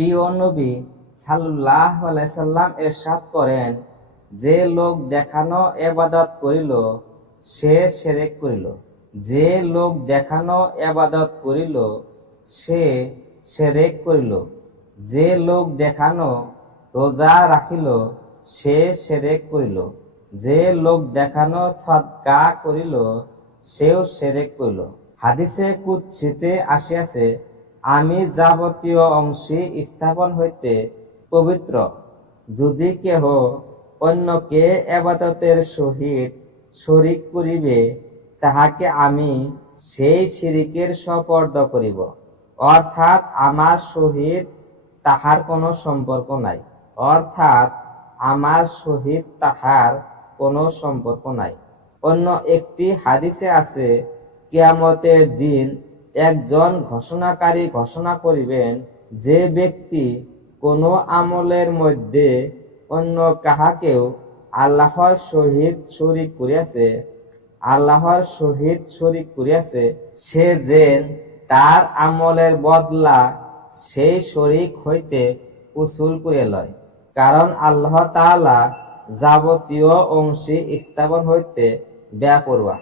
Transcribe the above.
প্রিয় নবী সাল্লাল্লাহু আলাইহি সাল্লাম ইরশাদ করেন, যে লোক দেখানো ইবাদত করিল সে শিরক করিল। যে লোক দেখানো ইবাদত করিল সে শিরক করিল। যে লোক দেখানো রোজা রাখিল সে শিরক করিল। যে লোক দেখানো সদকা করিল সেও শিরক করিল। হাদিসে কুদসিতে আসিয়াছে, আমি যাবতীয় অংশী স্থাপন হইতে পবিত্র। যদি কেহ অন্যকে ইবাদতের সহিত শরীক করিবে তাহাকে আমি সেই শিরকের সুপর্দ করিব, অর্থাৎ আমার সহিত তাহার কোনো সম্পর্ক নাই। অন্য একটি হাদিসে আছে, কিয়ামতের দিন একজন ঘোষণাকারী ঘোষণা করিবেন, যে ব্যক্তি কোনো আমলের মধ্যে অন্য কাহাকেও আল্লাহর সহিত শরীক করিয়াছে সে যেন তার আমলের বদলা সেই শরীক হইতে উসুল করিয়া লয়। কারণ আল্লাহ তাআলা যাবতীয় অংশী স্থাপন হইতে বেপরোয়া।